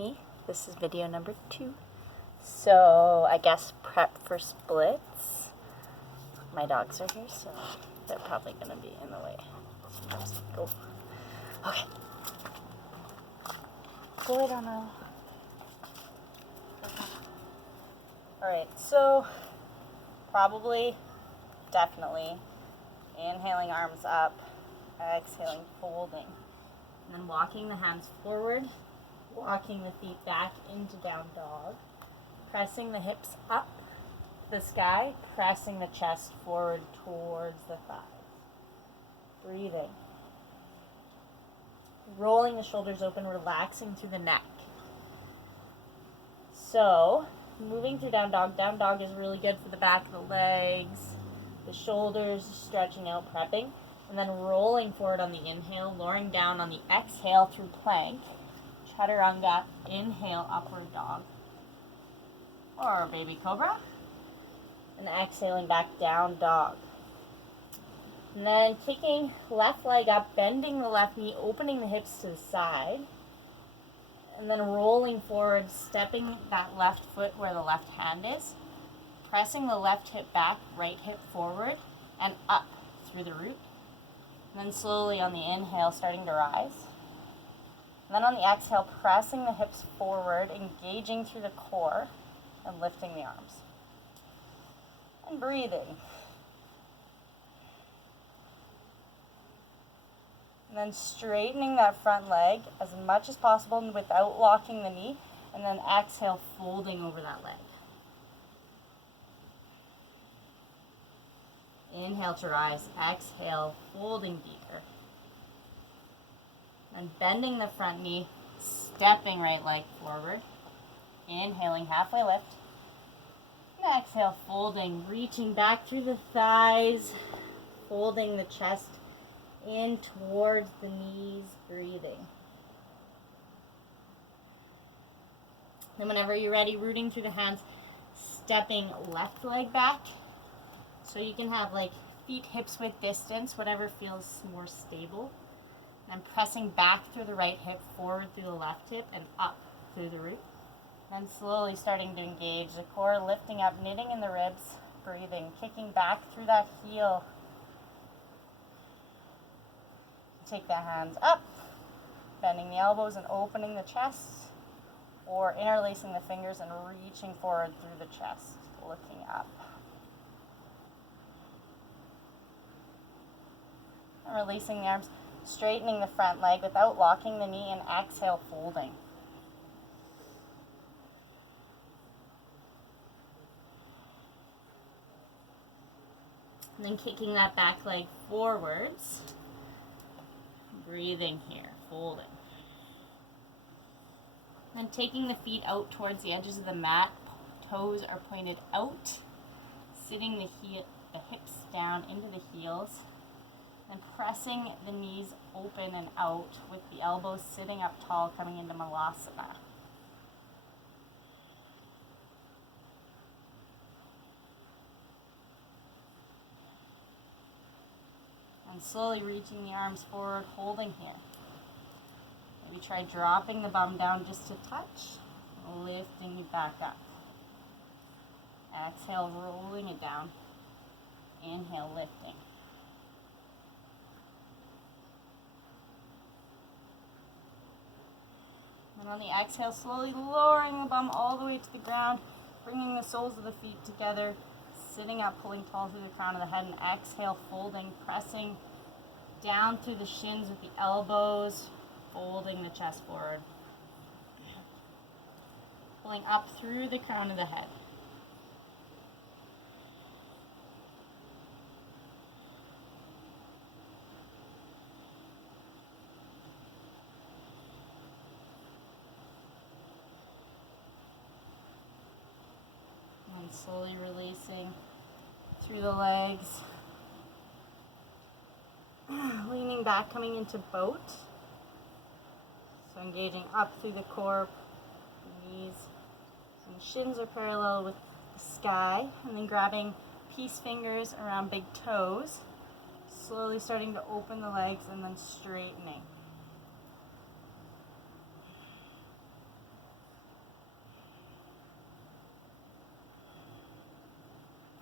me. This is video number 2. So I guess prep for splits. My dogs are here, so they're probably going to be in the way. So just go. Okay. Go it on a... Alright, so probably, definitely, inhaling arms up, exhaling, folding. And then walking the hands forward, walking the feet back into down dog, pressing the hips up the sky, pressing the chest forward towards the thighs. Breathing. Rolling the shoulders open, relaxing through the neck. So, moving through down dog is really good for the back of the legs, the shoulders, stretching out, prepping. And then rolling forward on the inhale, lowering down on the exhale through plank. Chaturanga, inhale, upward dog. Or baby cobra. And exhaling back down dog. And then kicking left leg up, bending the left knee, opening the hips to the side. And then rolling forward, stepping that left foot where the left hand is. Pressing the left hip back, right hip forward, and up through the root. And then slowly on the inhale, starting to rise. And then on the exhale, pressing the hips forward, engaging through the core, and lifting the arms. And breathing. And then straightening that front leg as much as possible without locking the knee. And then exhale, folding over that leg. Inhale to rise, exhale, folding deeper. And bending the front knee, stepping right leg forward. Inhaling, halfway lift. And exhale, folding, reaching back through the thighs, folding the chest in towards the knees, breathing. Then whenever you're ready, rooting through the hands, stepping left leg back. So you can have like feet, hips width distance, whatever feels more stable. And pressing back through the right hip, forward through the left hip, and up through the root. Then slowly starting to engage the core, lifting up, knitting in the ribs, breathing, kicking back through that heel. Take the hands up, bending the elbows and opening the chest, or interlacing the fingers and reaching forward through the chest, looking up. And releasing the arms, straightening the front leg without locking the knee, and exhale, folding. And then kicking that back leg forwards. Breathing here, folding. Then taking the feet out towards the edges of the mat. Toes are pointed out. Sitting the hips down into the heels. And pressing the knees open and out with the elbows sitting up tall, coming into Malasana. And slowly reaching the arms forward, holding here. Maybe try dropping the bum down just to touch, lifting it back up. Exhale, rolling it down. Inhale, lifting. And on the exhale, slowly lowering the bum all the way to the ground, bringing the soles of the feet together, sitting up, pulling tall through the crown of the head, and exhale, folding, pressing down through the shins with the elbows, folding the chest forward. Pulling up through the crown of the head. And slowly releasing through the legs. Leaning back, coming into boat. So engaging up through the core, knees, and shins are parallel with the sky. And then grabbing peace fingers around big toes. Slowly starting to open the legs and then straightening.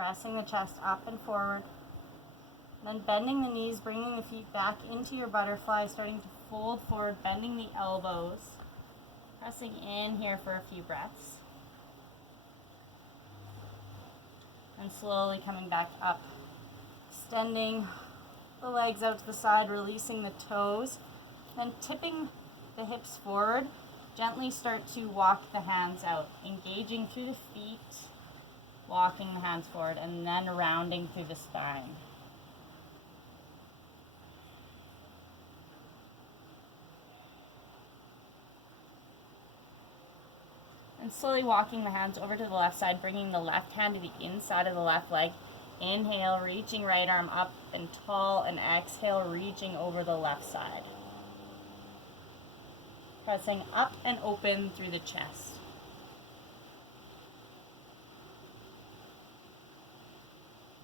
pressing the chest up and forward. Then bending the knees, bringing the feet back into your butterfly, starting to fold forward, bending the elbows. Pressing in here for a few breaths. And slowly coming back up. Extending the legs out to the side, releasing the toes. Then tipping the hips forward. Gently start to walk the hands out, engaging through the feet, walking the hands forward, and then rounding through the spine. And slowly walking the hands over to the left side, bringing the left hand to the inside of the left leg. Inhale, reaching right arm up and tall, and exhale, reaching over the left side. Pressing up and open through the chest.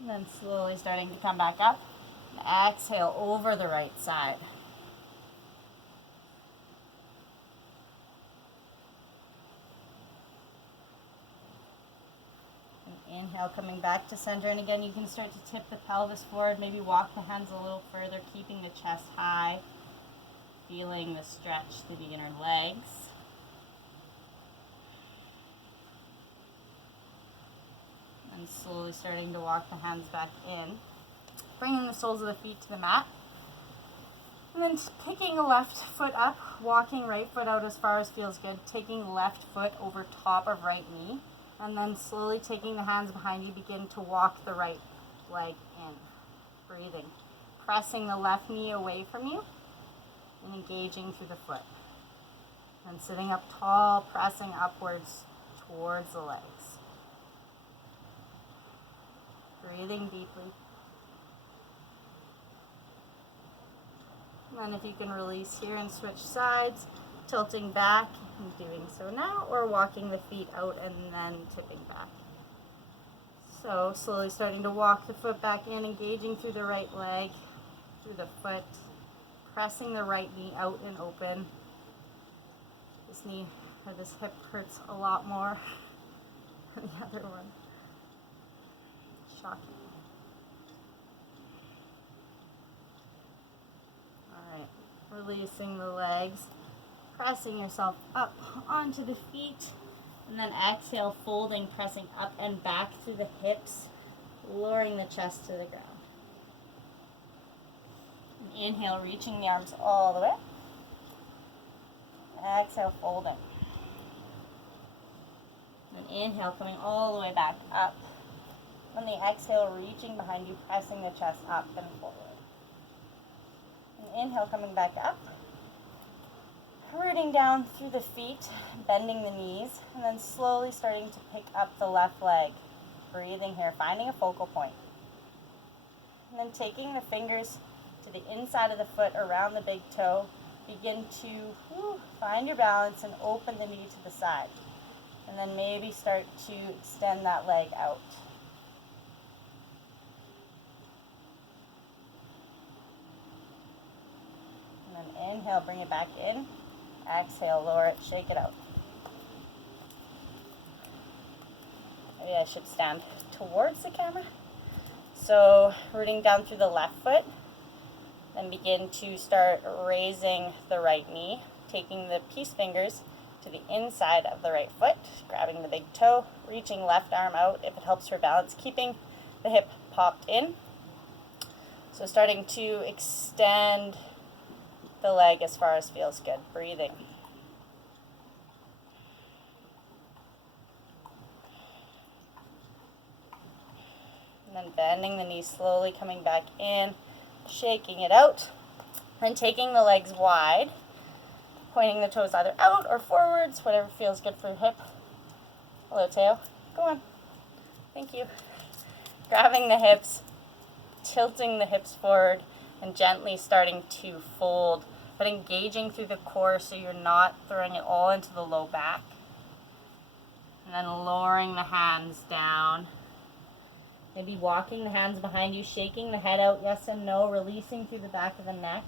And then slowly starting to come back up. And exhale over the right side. Inhale, coming back to center, and again you can start to tip the pelvis forward, maybe walk the hands a little further, keeping the chest high, feeling the stretch through the inner legs. And slowly starting to walk the hands back in, bringing the soles of the feet to the mat, and then picking a left foot up, walking right foot out as far as feels good, taking left foot over top of right knee. And then slowly taking the hands behind you, begin to walk the right leg in. Breathing. Pressing the left knee away from you and engaging through the foot. And sitting up tall, pressing upwards towards the legs. Breathing deeply. And then if you can release here and switch sides, tilting back and doing so now, or walking the feet out and then tipping back. So slowly starting to walk the foot back in, engaging through the right leg, through the foot, pressing the right knee out and open. This knee or this hip hurts a lot more than the other one. Shocking. Alright, releasing the legs. Pressing yourself up onto the feet, and then exhale, folding, pressing up and back through the hips, lowering the chest to the ground. And inhale, reaching the arms all the way. Exhale, folding. And inhale, coming all the way back up. On the exhale, reaching behind you, pressing the chest up and forward. And inhale, coming back up. Rooting down through the feet, bending the knees, and then slowly starting to pick up the left leg. Breathing here, finding a focal point. And then taking the fingers to the inside of the foot around the big toe, begin to find your balance and open the knee to the side. And then maybe start to extend that leg out. And then inhale, bring it back in. Exhale, lower it, shake it out. Maybe I should stand towards the camera. So, rooting down through the left foot, then begin to start raising the right knee, taking the peace fingers to the inside of the right foot, grabbing the big toe, reaching left arm out if it helps for balance, keeping the hip popped in. So, starting to extend the leg as far as feels good. Breathing. And then bending the knee slowly, coming back in, shaking it out, and taking the legs wide, pointing the toes either out or forwards, whatever feels good for your hip. Hello, Teo. Go on. Thank you. Grabbing the hips, tilting the hips forward, and gently starting to fold, but engaging through the core so you're not throwing it all into the low back. And then lowering the hands down. Maybe walking the hands behind you, shaking the head out, yes and no, releasing through the back of the neck.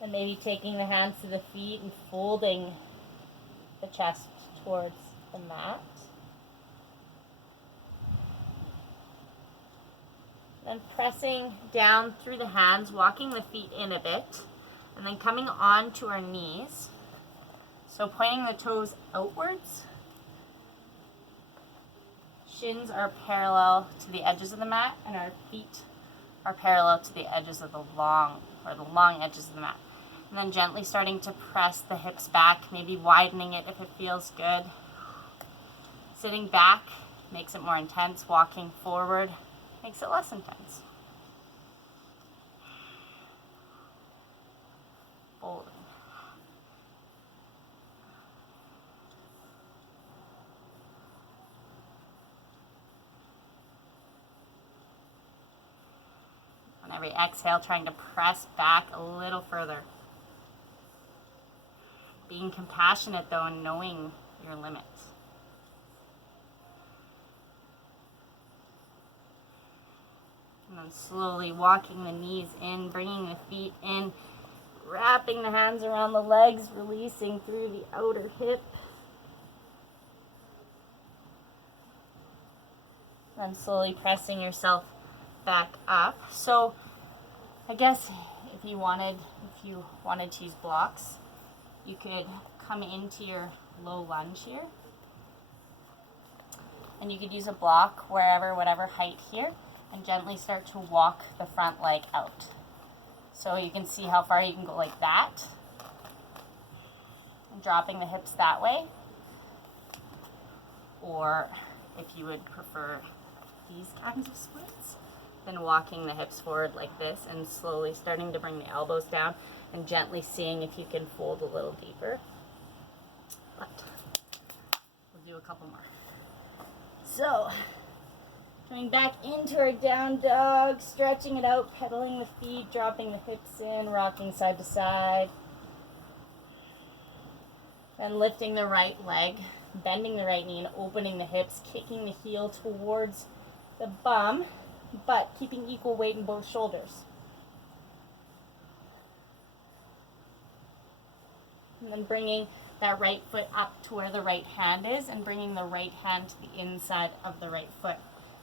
And maybe taking the hands to the feet and folding the chest towards the mat. Then pressing down through the hands, walking the feet in a bit, and then coming on to our knees. So pointing the toes outwards. Shins are parallel to the edges of the mat, and our feet are parallel to the edges of the long edges of the mat. And then gently starting to press the hips back, maybe widening it if it feels good. Sitting back makes it more intense. Walking forward makes it less intense. Folding. On every exhale, trying to press back a little further. Being compassionate though, and knowing your limits. And then slowly walking the knees in, bringing the feet in, wrapping the hands around the legs, releasing through the outer hip. Then slowly pressing yourself back up. So I guess if you wanted to use blocks, you could come into your low lunge here. And you could use a block whatever height here, and gently start to walk the front leg out. So you can see how far you can go like that. And dropping the hips that way. Or if you would prefer these kinds of splits, then walking the hips forward like this and slowly starting to bring the elbows down and gently seeing if you can fold a little deeper. But we'll do a couple more. So, coming back into our down dog, stretching it out, pedaling the feet, dropping the hips in, rocking side to side. Then lifting the right leg, bending the right knee and opening the hips, kicking the heel towards the bum, but keeping equal weight in both shoulders. And then bringing that right foot up to where the right hand is and bringing the right hand to the inside of the right foot.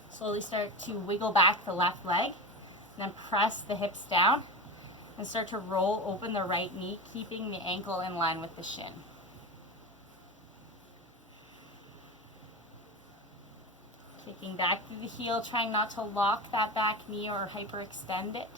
Slowly start to wiggle back the left leg, and then press the hips down and start to roll open the right knee, keeping the ankle in line with the shin. Kicking back through the heel, trying not to lock that back knee or hyperextend it.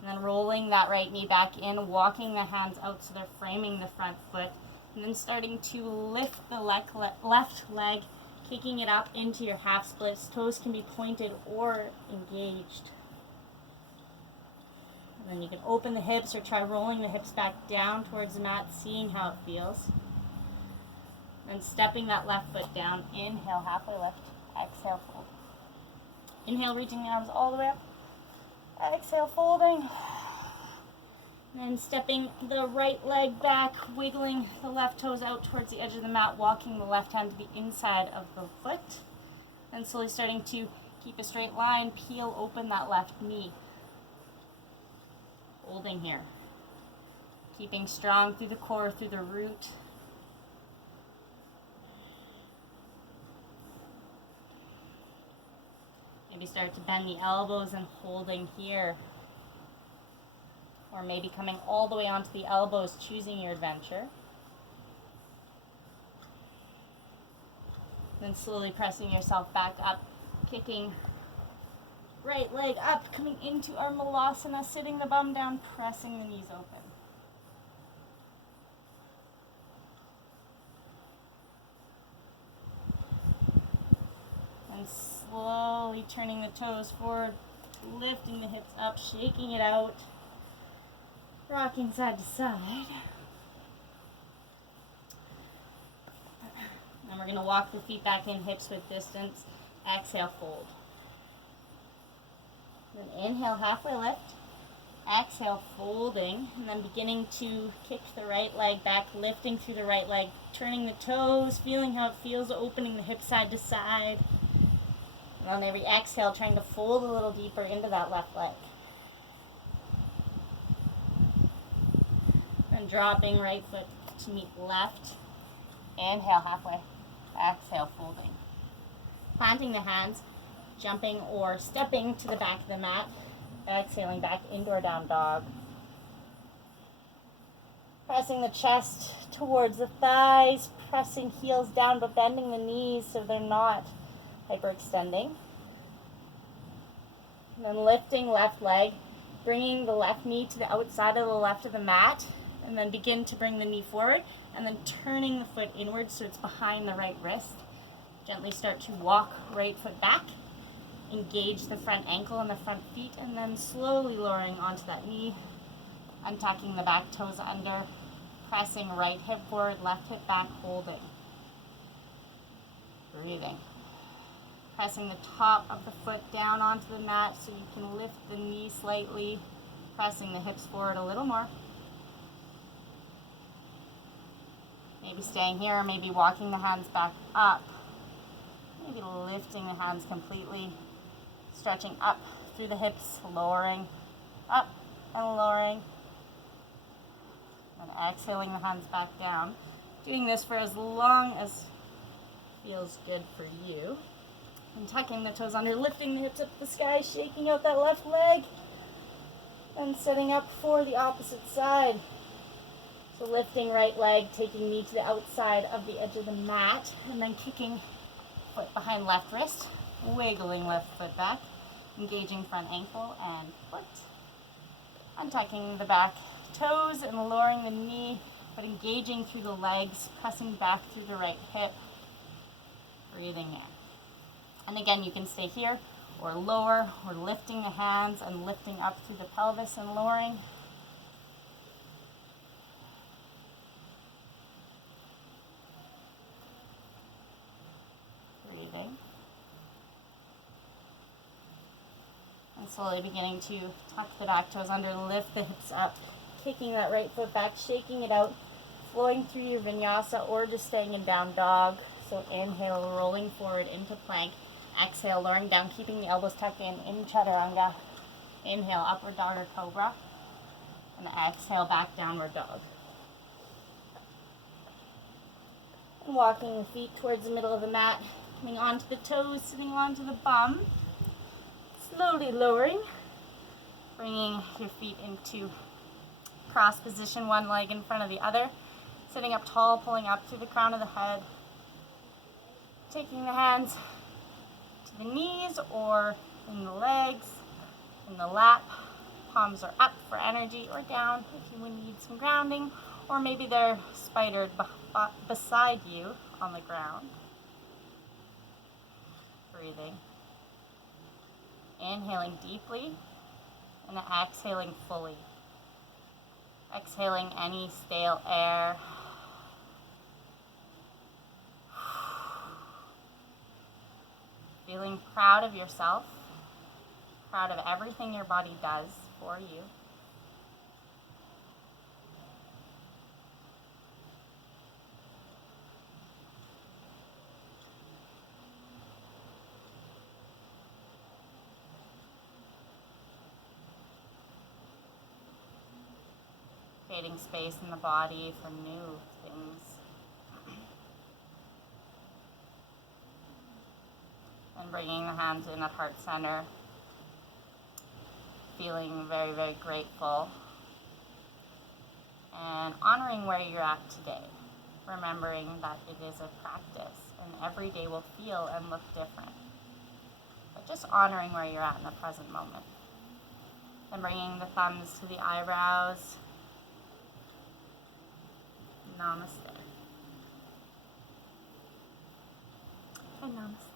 And then rolling that right knee back in, walking the hands out so they're framing the front foot. And then starting to lift the left leg, kicking it up into your half splits. Toes can be pointed or engaged. And then you can open the hips or try rolling the hips back down towards the mat, seeing how it feels. And stepping that left foot down. Inhale, halfway lift. Exhale, fold. Inhale, reaching the arms all the way up. Exhale, folding. And stepping the right leg back, wiggling the left toes out towards the edge of the mat, walking the left hand to the inside of the foot. And slowly starting to keep a straight line, peel open that left knee. Holding here. Keeping strong through the core, through the root. Maybe start to bend the elbows and holding here. Or maybe coming all the way onto the elbows, choosing your adventure. Then slowly pressing yourself back up, kicking right leg up, coming into our malasana, sitting the bum down, pressing the knees open. And slowly turning the toes forward, lifting the hips up, shaking it out. Rocking side to side. And we're going to walk the feet back in, hips width distance. Exhale, fold. Then inhale, halfway lift. Exhale, folding. And then beginning to kick the right leg back, lifting through the right leg, turning the toes, feeling how it feels, opening the hips side to side. And on every exhale, trying to fold a little deeper into that left leg. And dropping right foot to meet left. Inhale halfway. Exhale, folding. Planting the hands, jumping or stepping to the back of the mat. Exhaling back into our down dog. Pressing the chest towards the thighs, pressing heels down but bending the knees so they're not hyperextending. And then lifting left leg, bringing the left knee to the outside of the left of the mat, and then begin to bring the knee forward, and then turning the foot inward so it's behind the right wrist. Gently start to walk right foot back, engage the front ankle and the front feet, and then slowly lowering onto that knee, untucking the back toes under, pressing right hip forward, left hip back, holding. Breathing. Pressing the top of the foot down onto the mat so you can lift the knee slightly, pressing the hips forward a little more. Maybe staying here, maybe walking the hands back up. Maybe lifting the hands completely, stretching up through the hips, lowering, up and lowering. And exhaling the hands back down. Doing this for as long as feels good for you. And tucking the toes under, lifting the hips up to the sky, shaking out that left leg. And setting up for the opposite side. So lifting right leg, taking knee to the outside of the edge of the mat, and then kicking foot behind left wrist, wiggling left foot back, engaging front ankle and foot. Untucking the back toes and lowering the knee, but engaging through the legs, pressing back through the right hip, breathing in. And again, you can stay here or lower, or lifting the hands and lifting up through the pelvis and lowering. Breathing. And slowly beginning to tuck the back toes under, lift the hips up, kicking that right foot back, shaking it out, flowing through your vinyasa or just staying in down dog. So inhale, rolling forward into plank. Exhale, lowering down, keeping the elbows tucked in chaturanga. Inhale, upward dog or cobra. And exhale, back downward dog. And walking the feet towards the middle of the mat, coming onto the toes, sitting onto the bum. Slowly lowering, bringing your feet into cross position, one leg in front of the other. Sitting up tall, pulling up through the crown of the head. Taking the hands to the knees or in the legs, in the lap. Palms are up for energy or down if you need some grounding, or maybe they're spidered beside you on the ground. Breathing. Inhaling deeply and exhaling fully. Exhaling any stale air. Feeling proud of yourself, proud of everything your body does for you. Creating space in the body for new things. And bringing the hands in at heart center. Feeling very, very grateful. And honoring where you're at today. Remembering that it is a practice and every day will feel and look different. But just honoring where you're at in the present moment. And bringing the thumbs to the eyebrows. Namaste. And namaste.